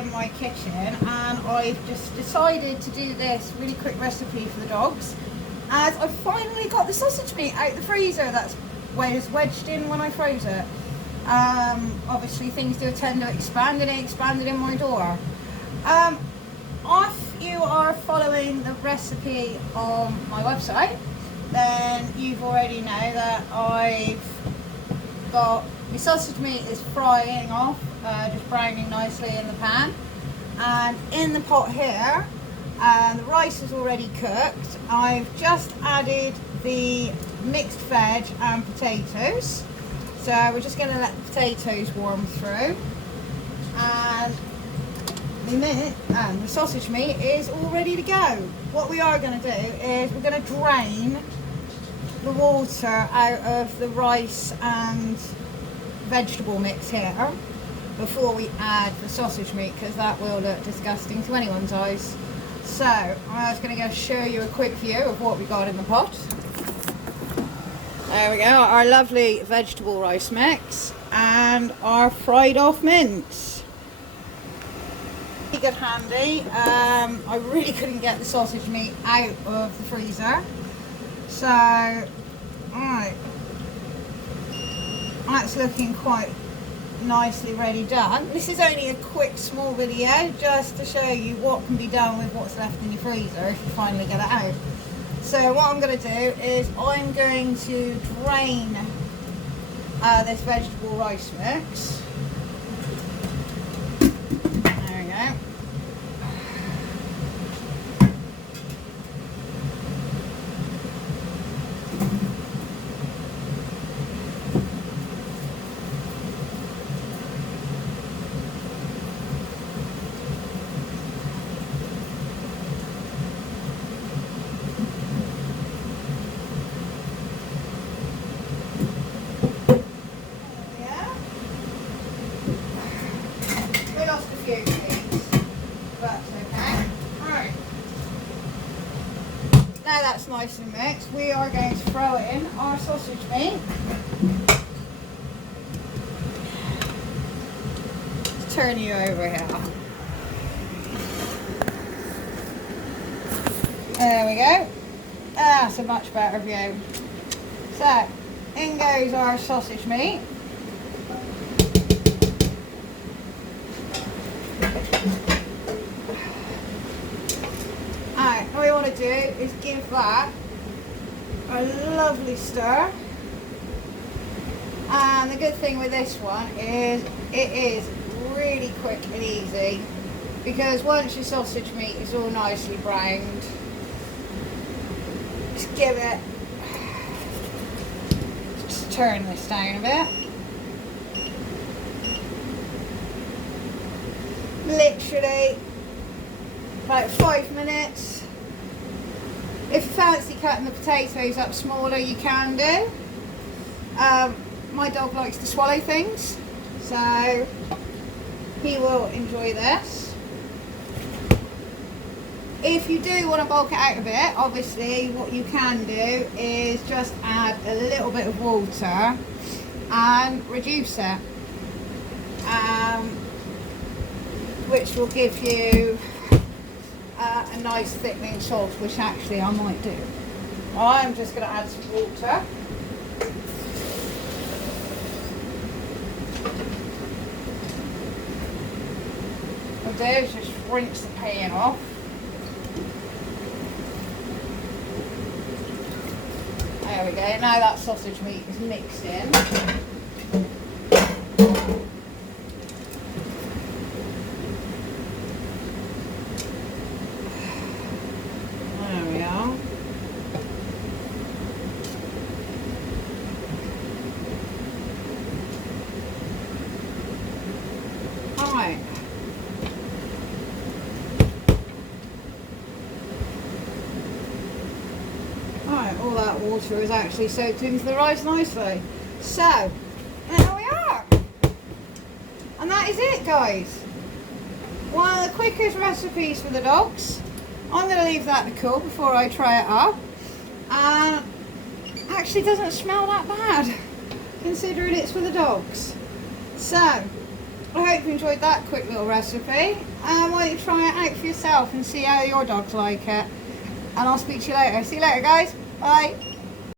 in my kitchen, and I've just decided to do this really quick recipe for the dogs, as I finally got the sausage meat out the freezer that was wedged in when I froze it. Obviously things do tend to expand, and it expanded in my door. If you are following the recipe on my website, then you've already know that I've got my sausage meat is frying off, just browning nicely in the pan, and in the pot here, the rice is already cooked. I've just added the mixed veg and potatoes, so we're just going to let the potatoes warm through, and the sausage meat is all ready to go. What we are going to do is we're going to drain the water out of the rice and vegetable mix here before we add the sausage meat, because that will look disgusting to anyone's eyes. So I'm just going to go show you a quick view of what we got in the pot. There we go, our lovely vegetable rice mix and our fried off mince. Pretty good handy. I really couldn't get the sausage meat out of the freezer, so alright, that's looking quite nicely ready done. This is only a quick small video just to show you what can be done with what's left in your freezer if you finally get it out. So what I'm going to do is I'm going to drain this vegetable rice mix. There we go. Now that's nice and mixed, we are going to throw in our sausage meat. Let's turn you over here. There we go. That's a much better view. So, in goes our sausage meat. What we want to do is give that a lovely stir, and the good thing with this one is it is really quick and easy, because once your sausage meat is all nicely browned, just give it, just turn this down a bit, literally about 5 minutes. If you fancy cutting the potatoes up smaller, you can do. My dog likes to swallow things, so he will enjoy this. If you do want to bulk it out a bit, obviously what you can do is just add a little bit of water and reduce it, which will give you a nice thickening sauce, which actually I might do. I'm just going to add some water. What I'll do is just rinse the pan off. There we go, now that sausage meat is mixed in. All that water is actually soaked into the rice nicely. So, there we are. And that is it, guys. One of the quickest recipes for the dogs. I'm going to leave that to cool before I try it up. And actually doesn't smell that bad, considering it's for the dogs. So, I hope you enjoyed that quick little recipe. And why don't you try it out for yourself and see how your dogs like it. And I'll speak to you later. See you later, guys. Bye.